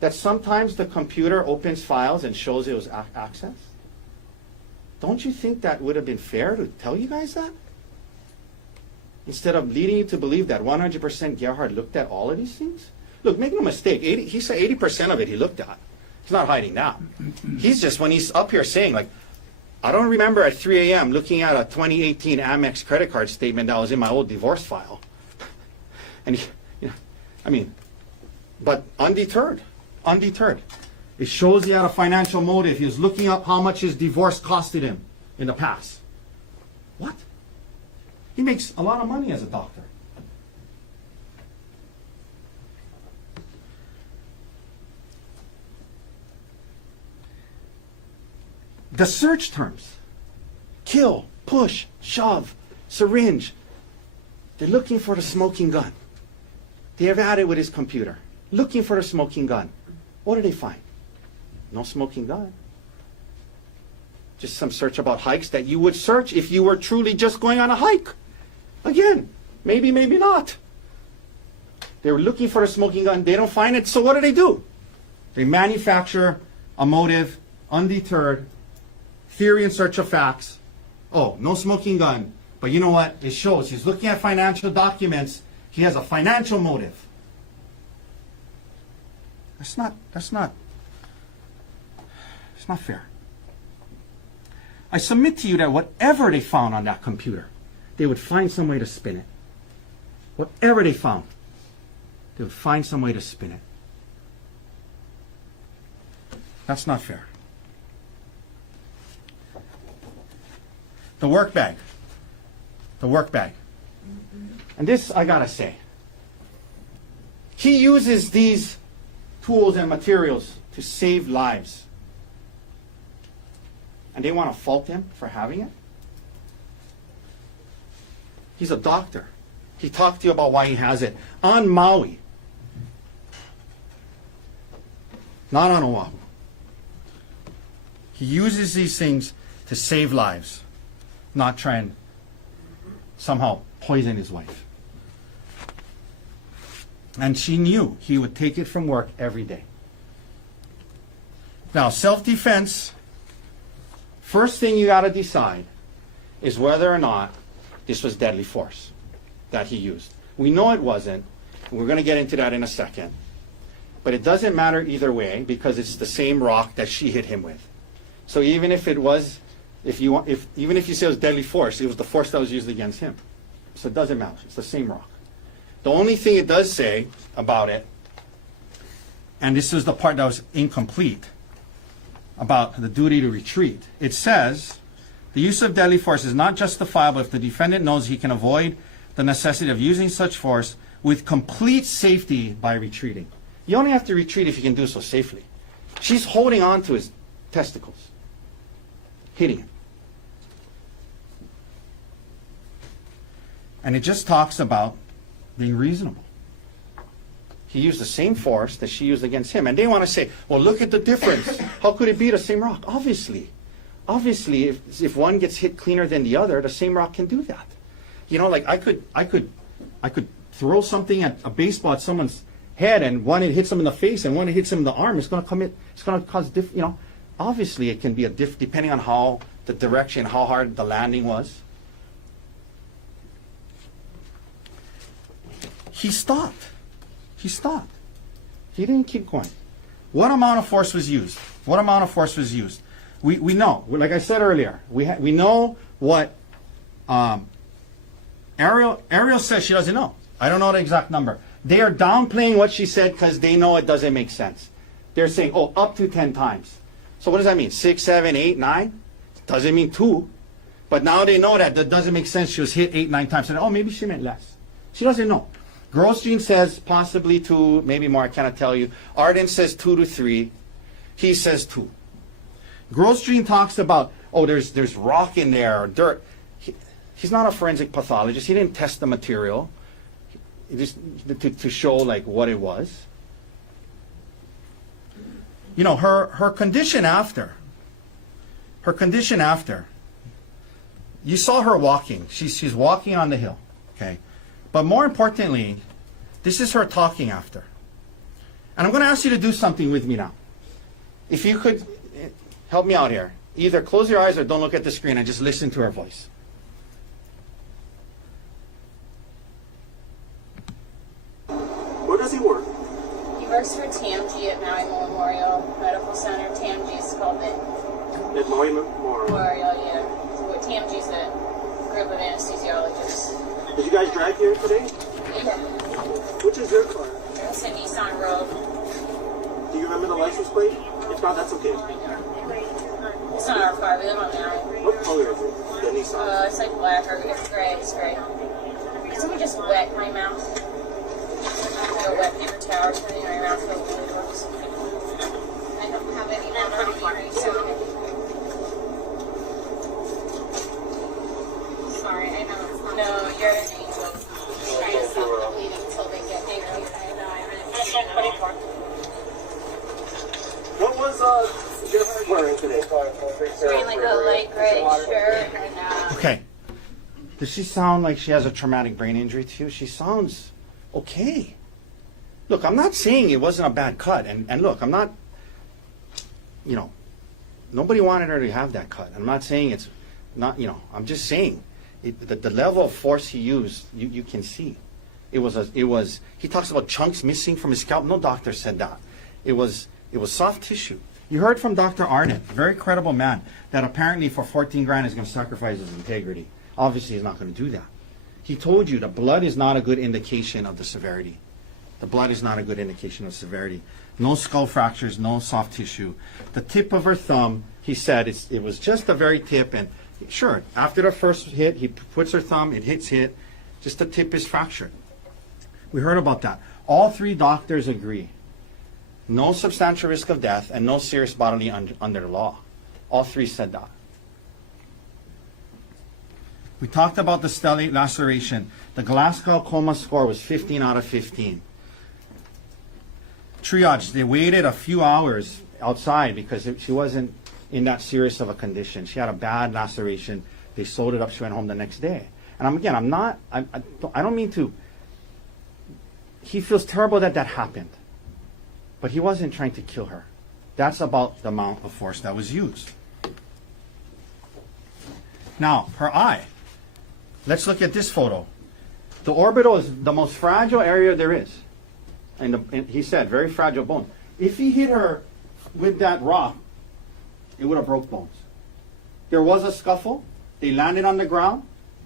That sometimes the computer opens files and shows it was accessed. Don't you think that would have been fair to tell you guys that? Instead of leading you to believe that 100% Gerhardt looked at all of these things? Look, make no mistake, he said 80% of it he looked at. He's not hiding that. He's just, when he's up here saying, like, I don't remember at 3 a.m. looking at a 2018 Amex credit card statement that was in my old divorce file. And, but undeterred. It shows he had a financial motive. He was looking up how much his divorce costed him in the past. What? He makes a lot of money as a doctor. The search terms: kill, push, shove, syringe. They're looking for the smoking gun. They have had it with his computer. Looking for the smoking gun. What do they find? No smoking gun. Just some search about hikes that you would search if you were truly just going on a hike. Again, maybe, maybe not. They were looking for a smoking gun. They don't find it, so what do? They manufacture a motive, undeterred, theory in search of facts. Oh, no smoking gun. But you know what? It shows. He's looking at financial documents. He has a financial motive. It's not fair. I submit to you that whatever they found on that computer, they would find some way to spin it. Whatever they found, they would find some way to spin it. That's not fair. The work bag. And this, I gotta say, he uses these tools and materials to save lives. And they want to fault him for having it? He's a doctor. He talked to you about why he has it on Maui, not on Oahu. He uses these things to save lives, not try and somehow poison his wife. And she knew he would take it from work every day. Now, self-defense, first thing you got to decide is whether or not this was deadly force that he used. We know it wasn't. We're going to get into that in a second. But it doesn't matter either way because it's the same rock that she hit him with. So even if it was, even if you say it was deadly force, it was the force that was used against him. So it doesn't matter. It's the same rock. The only thing it does say about it, and this is the part that was incomplete, about the duty to retreat. It says, the use of deadly force is not justifiable if the defendant knows he can avoid the necessity of using such force with complete safety by retreating. You only have to retreat if you can do so safely. She's holding on to his testicles, hitting him. And it just talks about being reasonable. He used the same force that she used against him. And they want to say, well, look at the difference. How could it be the same rock? Obviously, if one gets hit cleaner than the other, the same rock can do that. You know, like I could throw something at a baseball at someone's head, and one it hits him in the face, and one it hits him in the arm. It's going to cause you know. Obviously, it can be depending on how the direction, how hard the landing was. He stopped. He stopped. He didn't keep going. What amount of force was used? What amount of force was used? We know. Like I said earlier, we know what Arielle says she doesn't know. I don't know the exact number. They are downplaying what she said because they know it doesn't make sense. They're saying, oh, up to 10 times. So what does that mean? 6, 7, 8, 9? Doesn't mean 2. But now they know that doesn't make sense. She was hit 8, 9 times. And oh, maybe she meant less. She doesn't know. Grosjean says possibly 2, maybe more. I cannot tell you. Arden says 2 to 3. He says 2. Grosjean talks about, oh, there's rock in there or dirt. He's not a forensic pathologist. He didn't test the material just to show like what it was. You know, her condition after. Her condition after. You saw her walking. She's walking on the hill. Okay. But more importantly, this is her talking after. And I'm going to ask you to do something with me now. If you could help me out here. Either close your eyes or don't look at the screen and just listen to her voice. Where does he work? He works for TMG at Maui Memorial Medical Center. TMG is called the At Maui Memorial. yeah. So TMG is a group of anesthesiologists. Did you guys drive here today? Yeah. Which is your car? It's a Nissan Rogue. Do you remember the license plate? If not, that's okay. It's not our car. We live on Maui. What color is it? The Nissan. It's like black or it's gray. It's gray. Can somebody just wet my mouth? Like a wet paper towel or something in my mouth so it really works. I don't have any more on me, so. Sorry, I know it's not. No, you're an angel. Trying to stop the bleeding until they get here. I know, I really. What was Gerhardt wearing today? Wearing like a light gray shirt and Okay. Does she sound like she has a traumatic brain injury to you? She sounds okay. Look, I'm not saying it wasn't a bad cut. And look, I'm not, you know, nobody wanted her to have that cut. I'm not saying it's not, you know, I'm just saying the level of force he used, you can see. It was, he talks about chunks missing from his scalp. No doctor said that. It was soft tissue. You heard from Dr. Arnett, a very credible man, that apparently for 14 grand is going to sacrifice his integrity. Obviously, he's not going to do that. He told you the blood is not a good indication of the severity. The blood is not a good indication of severity. No skull fractures, no soft tissue. The tip of her thumb, he said, it was just the very tip. And sure, after the first hit, he puts her thumb, it hits it. Just the tip is fractured. We heard about that. All 3 doctors agree. No substantial risk of death and no serious bodily under the law. All 3 said that. We talked about the stellate laceration. The Glasgow coma score was 15 out of 15. Triage, they waited a few hours outside because she wasn't in that serious of a condition. She had a bad laceration. They sewed it up. She went home the next day. And I don't mean to. He feels terrible that happened. But he wasn't trying to kill her. That's about the amount of force that was used. Now, her eye. Let's look at this photo. The orbital is the most fragile area there is. And he said, very fragile bone. If he hit her with that rock, it would have broke bones. There was a scuffle. They landed on the ground.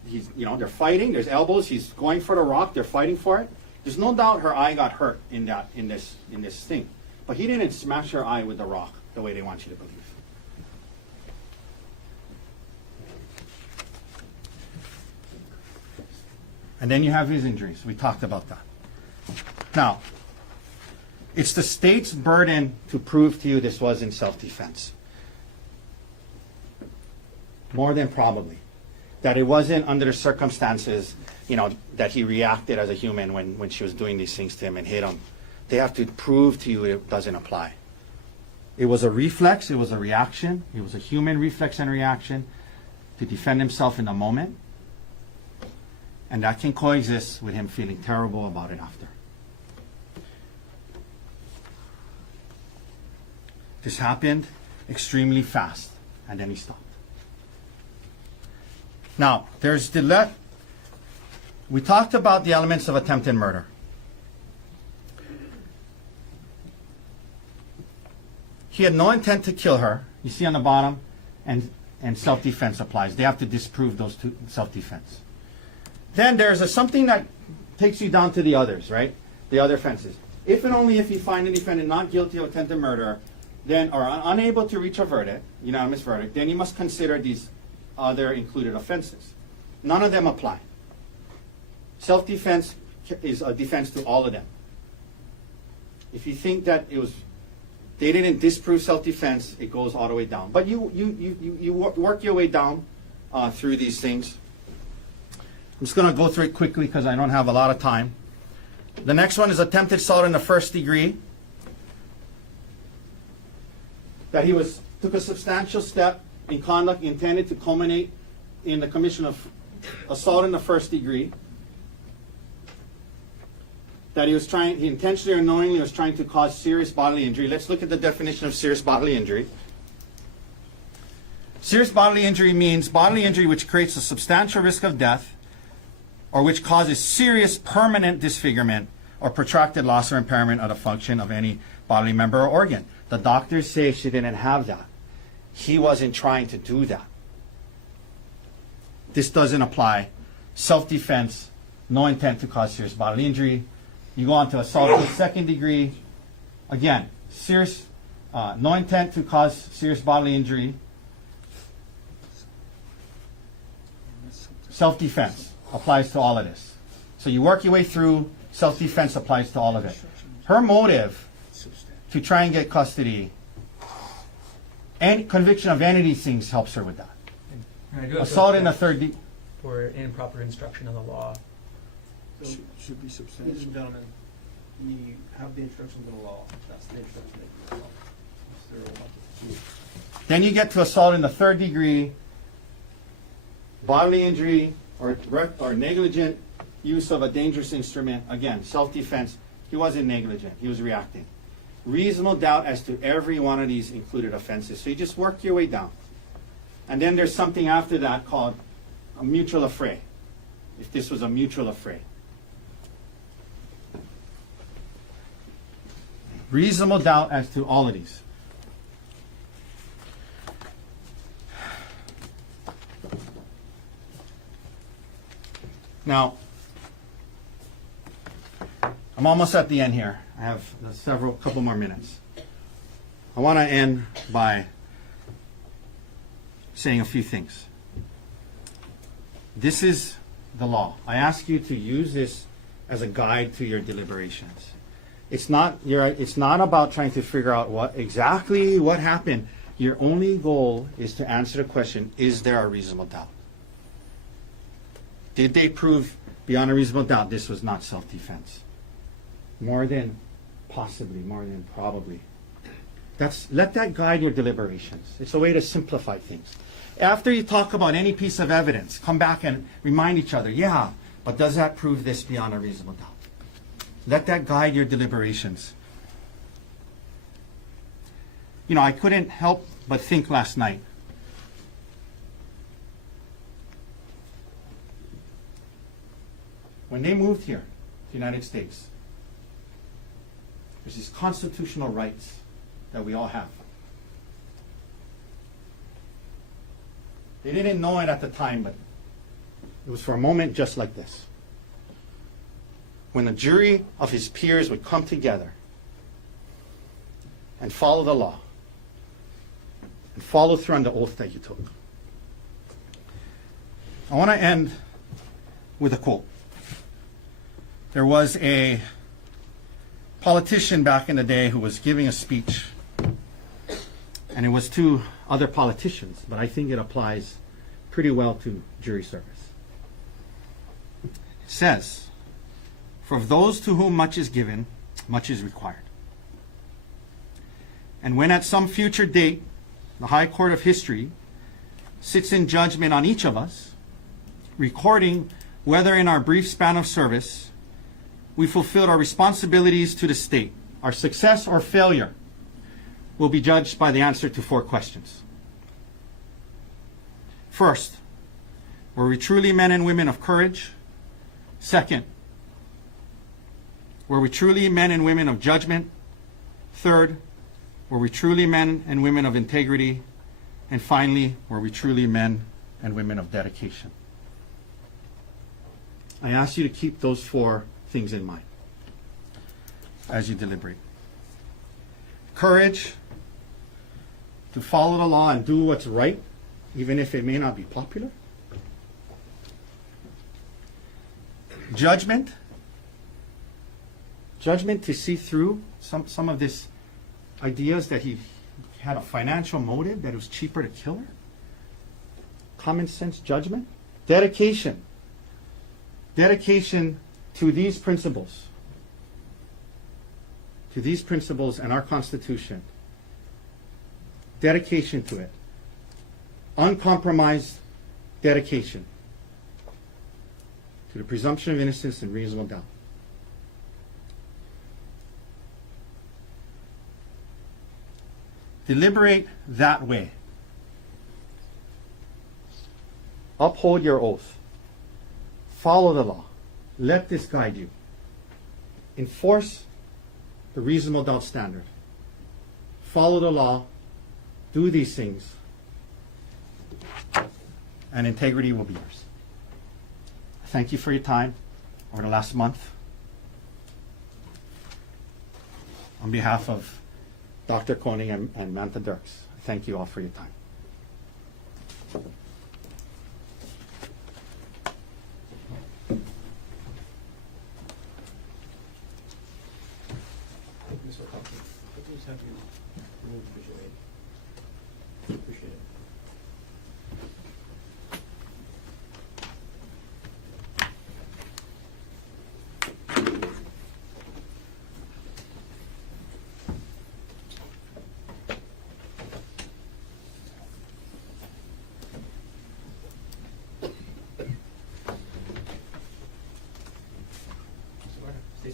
They're fighting. There's elbows. He's going for the rock. They're fighting for it. There's no doubt her eye got hurt in this thing. But he didn't smash her eye with the rock the way they want you to believe. And then you have his injuries. We talked about that. Now, it's the state's burden to prove to you this was in self-defense. More than probably. that it wasn't under the circumstances, that he reacted as a human when she was doing these things to him and hit him. They have to prove to you it doesn't apply. It was a reflex, it was a reaction, it was a human reflex and reaction to defend himself in the moment. And that can coexist with him feeling terrible about it after. This happened extremely fast, and then he stopped. Now, we talked about the elements of attempted murder. He had no intent to kill her. You see on the bottom, and self-defense applies. They have to disprove those two, self-defense. Then there's something that takes you down to the others, right? The other offenses. If and only if you find the defendant not guilty of attempted murder, then or unable to reach a verdict, unanimous verdict, then you must consider these other included offenses. None of them apply. Self-defense is a defense to all of them. If you think that they didn't disprove self-defense, it goes all the way down. But you work your way down through these things. I'm just going to go through it quickly because I don't have a lot of time. The next one is attempted assault in the first degree. That he took a substantial step in conduct intended to culminate in the commission of assault in the first degree. That he intentionally or knowingly was trying to cause serious bodily injury. Let's look at the definition of serious bodily injury. Serious bodily injury means bodily injury which creates a substantial risk of death or which causes serious permanent disfigurement or protracted loss or impairment of the function of any bodily member or organ. The doctors say she didn't have that. He wasn't trying to do that. This doesn't apply. Self-defense, no intent to cause serious bodily injury. You go on to assault in the second degree. Again, serious, no intent to cause serious bodily injury. Self-defense applies to all of this. So you work your way through, self-defense applies to all of it. Her motive to try and get custody and conviction of any of these things helps her with that. And I do have Assault in the third degree. for improper instruction of the law. So, Should be ladies substantial. and gentlemen, we have the instructions of the law. That's the instruction that you follow. Then you get to assault in the third degree, bodily injury or negligent use of a dangerous instrument. Again, self-defense. He wasn't negligent. He was reacting. Reasonable doubt as to every one of these included offenses. So you just work your way down. And then there's something after that called a mutual affray. If this was a mutual affray. Reasonable doubt as to all of these. Now, I'm almost at the end here. I have couple more minutes. I want to end by saying a few things. This is the law. I ask you to use this as a guide to your deliberations. It's not about trying to figure out what happened. Your only goal is to answer the question, is there a reasonable doubt? Did they prove beyond a reasonable doubt this was not self-defense? More than possibly, more than probably. Let that guide your deliberations. It's a way to simplify things. After you talk about any piece of evidence, come back and remind each other, yeah, but does that prove this beyond a reasonable doubt? Let that guide your deliberations. I couldn't help but think last night. When they moved here to the United States, there's these constitutional rights that we all have. They didn't know it at the time, but it was for a moment just like this. When a jury of his peers would come together and follow the law and follow through on the oath that you took. I want to end with a quote. There was a politician back in the day who was giving a speech, and it was to other politicians, but I think it applies pretty well to jury service. It says, "For of those to whom much is given, much is required." And when at some future date the High Court of History sits in judgment on each of us, recording whether in our brief span of service we fulfilled our responsibilities to the state, our success or failure will be judged by the answer to 4 questions. First, were we truly men and women of courage? Second, were we truly men and women of judgment? Third, were we truly men and women of integrity? And finally, were we truly men and women of dedication? I ask you to keep those 4 things in mind as you deliberate. Courage to follow the law and do what's right, even if it may not be popular. Judgment to see through some of this ideas that he had a financial motive, that it was cheaper to kill her. Common sense judgment. Dedication to these principles and our Constitution. Dedication to it. Uncompromised dedication to the presumption of innocence and reasonable doubt. Deliberate that way. Uphold your oath. Follow the law. Let this guide you. Enforce the reasonable doubt standard. Follow the law. Do these things. And integrity will be yours. Thank you for your time over the last month. On behalf of Dr. Konig and Manta Dirks, thank you all for your time. Mr. Otake, could you just have you remove the visual aid? Appreciate it. Stay